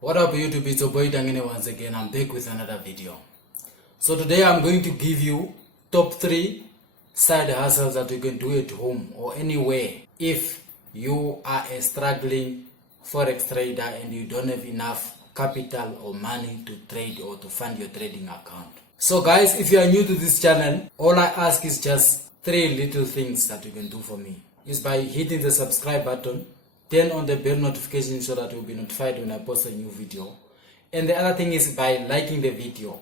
What up YouTube, it's your boy Tangeni once again. I'm back with another video. So today I'm going to give you top 3 side hustles that you can do at home or anywhere if you are a struggling forex trader and you don't have enough capital or money to trade or to fund your trading account. So guys, if you are new to this channel, all I ask is just 3 little things that you can do for me. Is by hitting the subscribe button, turn on the bell notification so that you'll be notified when I post a new video. And the other thing is by liking the video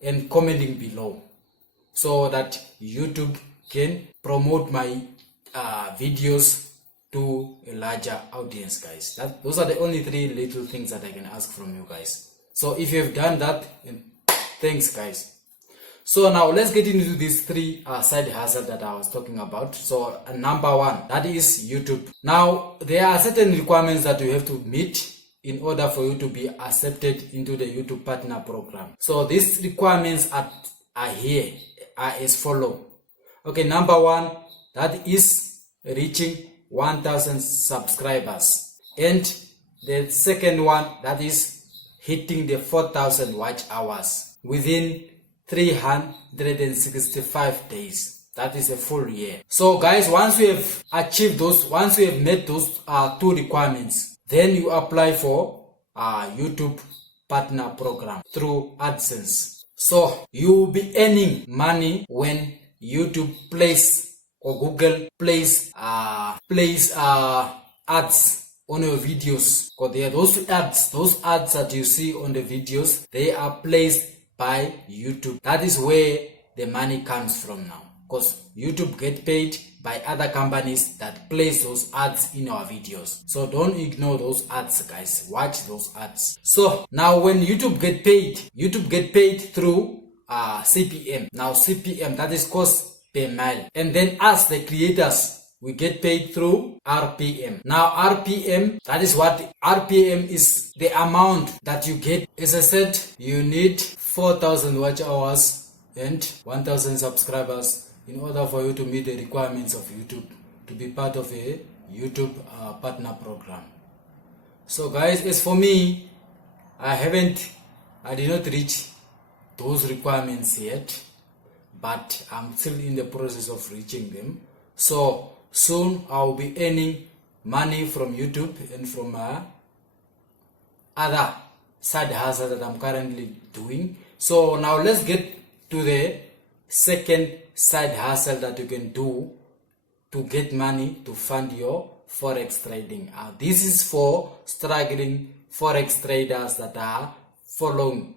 and commenting below so that YouTube can promote my videos to a larger audience, guys. Those are the only 3 little things that I can ask from you guys. So if you have done that, thanks guys. So now let's get into these 3 side hustles that I was talking about. So number 1, that is YouTube. Now there are certain requirements that you have to meet in order for you to be accepted into the YouTube partner program. So these requirements are as follow. Okay, number 1, that is reaching 1,000 subscribers. And the second one, that is hitting the 4,000 watch hours within 365 days. That is a full year. So guys, once you have achieved those, once you have met those 2 requirements, then you apply for YouTube partner program through ADSENSE. So you will be earning money when YouTube plays or Google plays ads on your videos. Because there are those ads that you see on the videos, they are placed by YouTube. That is where the money comes from now, because YouTube get paid by other companies that place those ads in our videos. So don't ignore those ads, guys. Watch those ads. So now when YouTube get paid through CPM. Now CPM, that is cost per mile, and then us the creators, we get paid through RPM. Now RPM, that is what RPM is, the amount that you get. As I said, you need 4,000 watch hours and 1,000 subscribers in order for you to meet the requirements of YouTube to be part of a YouTube partner program. So guys, as for me, I did not reach those requirements yet, but I'm still in the process of reaching them. So soon I'll be earning money from YouTube and from other side hustles that I'm currently doing. So now let's get to the second side hustle that you can do to get money to fund your forex trading. This is for struggling forex traders that are following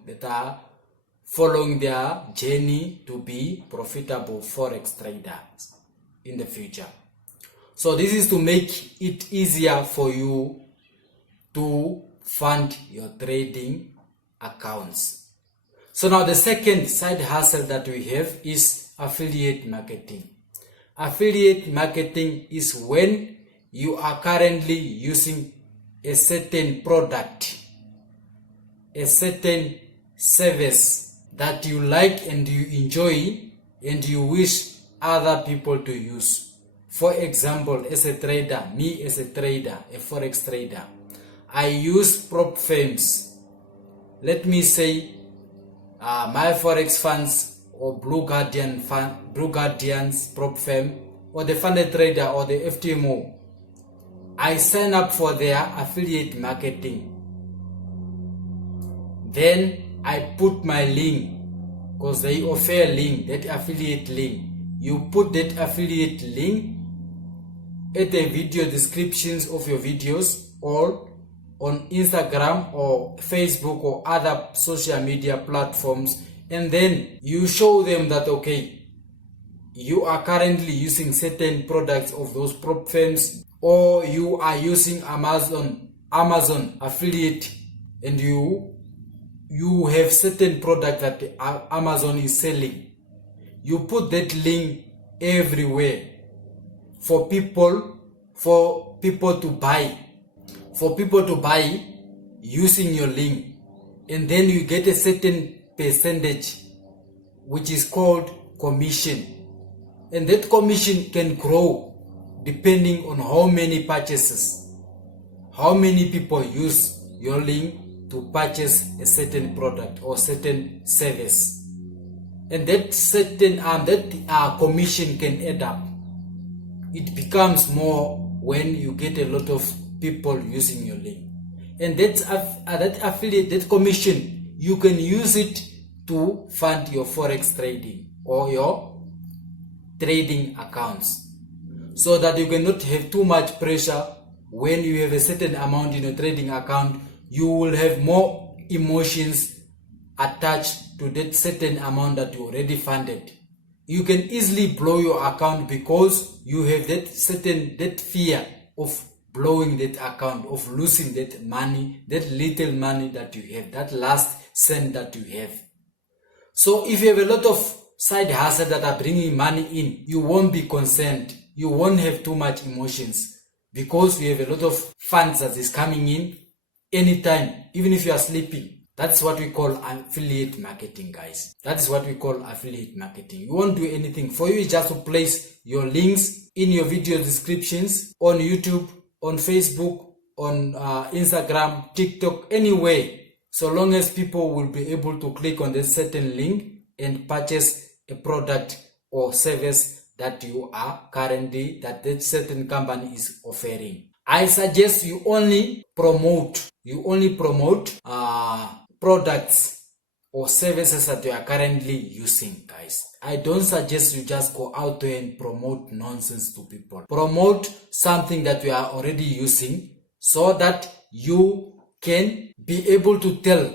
their journey to be profitable forex traders in the future. So this is to make it easier for you to fund your trading accounts. So now the second side hustle that we have is affiliate marketing. Affiliate marketing is when you are currently using a certain product, a certain service that you like and you enjoy and you wish other people to use. For example, as a trader, me as a trader, a forex trader, I use prop firms. Let me say my forex funds or Blue Guardian's prop firm or the funded trader or the FTMO. I sign up for their affiliate marketing. Then I put my link, because they offer a link, that affiliate link. You put that affiliate link at the video descriptions of your videos or on Instagram or Facebook or other social media platforms, and then you show them that okay, you are currently using certain products of those prop firms, or you are using Amazon affiliate, and you have certain product that Amazon is selling. You put that link everywhere for people to buy using your link, and then you get a certain percentage which is called commission, and that commission can grow depending on how many purchases, how many people use your link to purchase a certain product or certain service. And that certain commission can add up. It becomes more when you get a lot of people using your link. And that affiliate, that commission, you can use it to fund your forex trading or your trading accounts, so that you cannot have too much pressure. When you have a certain amount in your trading account, you will have more emotions attached to that certain amount that you already funded. You can easily blow your account because you have that fear of blowing that account, of losing that money, that little money that you have, that last cent that you have. So if you have a lot of side hustles that are bringing money in, you won't be concerned. You won't have too much emotions because you have a lot of funds that is coming in anytime, even if you are sleeping. That's what we call affiliate marketing, guys. That is what we call affiliate marketing. You won't do anything. For you, it's just to place your links in your video descriptions on YouTube, on Facebook, on Instagram, TikTok, anywhere. So long as people will be able to click on this certain link and purchase a product or service that you are currently, that certain company is offering. I suggest you only promote products or services that you are currently using, guys. I don't suggest you just go out there and promote nonsense to people. Promote something that you are already using so that you can be able to tell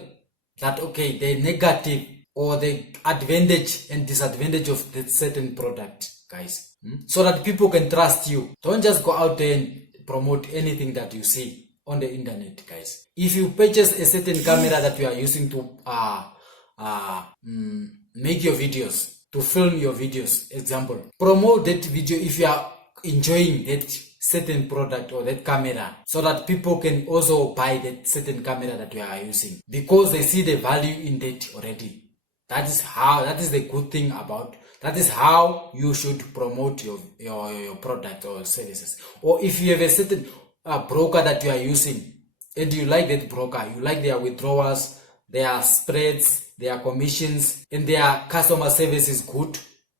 that, okay, the negative or the advantage and disadvantage of that certain product, guys. So that people can trust you. Don't just go out there and promote anything that you see on the internet, guys. If you purchase a certain camera that you are using to make your videos, to film your videos, example, promote that video if you are enjoying that certain product or that camera, so that people can also buy that certain camera that you are using because they see the value in that already. That is the good thing about. That is how you should promote your product or services. Or if you have a certain broker that you are using and you like that broker, you like their withdrawals, their spreads, their commissions, and their customer service is good,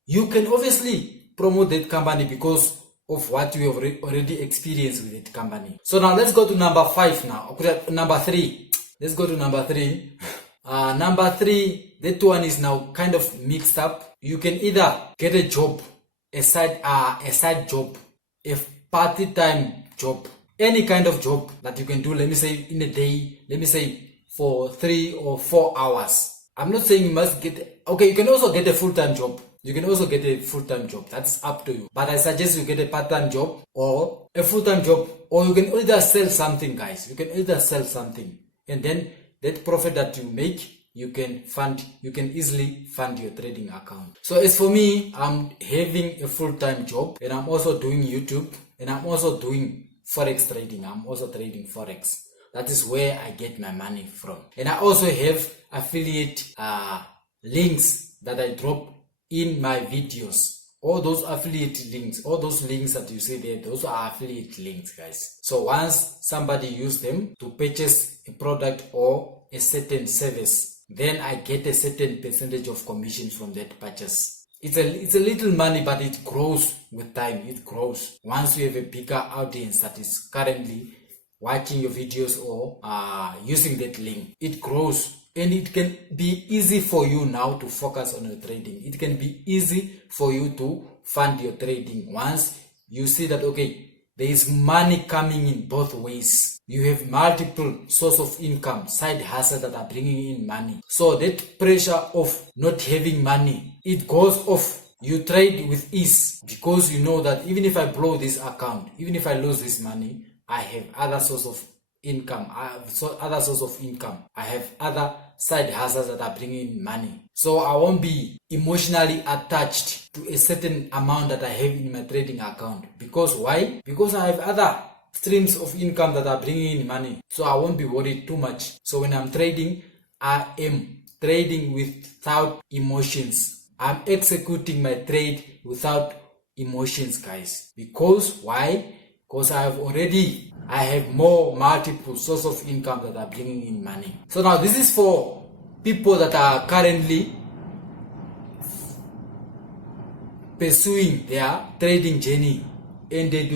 you can obviously promote that company because of what you have already experienced with that company. So now let's go to number 5 now. Number 3. Let's go to number 3. Number 3, that one is now kind of mixed up. You can either get a job, a side job, a part-time job, any kind of job that you can do, let me say in a day, let me say for 3 or 4 hours. I'm not saying you must get, okay, you can also get a full-time job. You can also get a full-time job. That's up to you. But I suggest you get a part-time job or a full-time job, or you can either sell something, guys. You can either sell something, and then that profit that you make, you can easily fund your trading account. So as for me, I'm having a full-time job, and I'm also doing YouTube, and I'm also doing forex trading. I'm also trading forex. That is where I get my money from. And I also have affiliate links that I drop in my videos. All those affiliate links, all those links that you see there, those are affiliate links, guys. So once somebody uses them to purchase a product or a certain service, then I get a certain percentage of commission from that purchase. It's a little money, but it grows with time. It grows. Once you have a bigger audience that is currently watching your videos or using that link, it grows. And it can be easy for you now to focus on your trading. It can be easy for you to fund your trading. Once you see that, okay, there is money coming in both ways. You have multiple sources of income, side hustles that are bringing in money. So that pressure of not having money, it goes off. You trade with ease because you know that even if I blow this account, even if I lose this money, I have other source of income. I have other side hustles that are bringing in money. So I won't be emotionally attached to a certain amount that I have in my trading account. Because why? Because I have other streams of income that are bringing in money. So I won't be worried too much. So when I'm trading, I am trading without emotions. I'm executing my trade without emotions, guys. Because why? because I have more multiple source of income that are bringing in money. So now this is for people that are currently pursuing their trading journey and they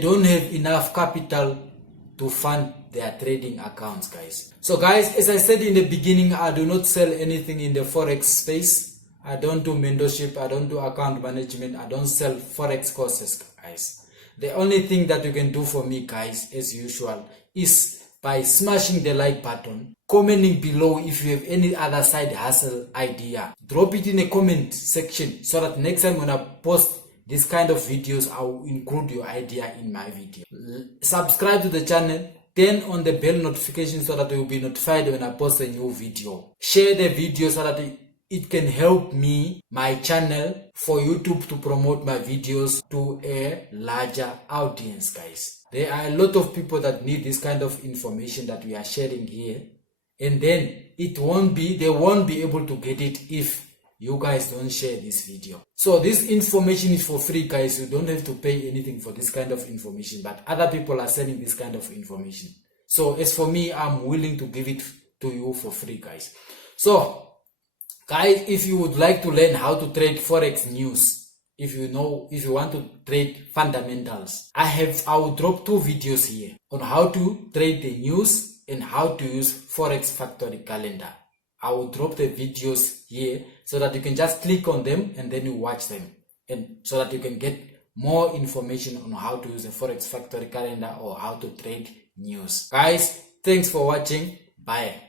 don't have enough capital to fund their trading accounts, guys. So guys, as I said in the beginning, I do not sell anything in the forex space. I don't do mentorship, I don't do account management, I don't sell forex courses, guys. The only thing that you can do for me, guys, as usual, is by smashing the like button, commenting below if you have any other side hustle idea. Drop it in the comment section so that next time when I post this kind of videos, I will include your idea in my video. Subscribe to the channel, turn on the bell notification so that you will be notified when I post a new video. Share the video so that it can help me, my channel, for YouTube to promote my videos to a larger audience, guys. There are a lot of people that need this kind of information that we are sharing here, and then they won't be able to get it if you guys don't share this video. So this information is for free, guys. You don't have to pay anything for this kind of information, but other people are selling this kind of information. So as for me, I'm willing to give it to you for free, guys. So guys, if you would like to learn how to trade forex news, if you want to trade fundamentals, I will drop 2 videos here on how to trade the news and how to use forex factory calendar. I will drop the videos here so that you can just click on them and then you watch them, and so that you can get more information on how to use the forex factory calendar or how to trade news. Guys, thanks for watching. Bye.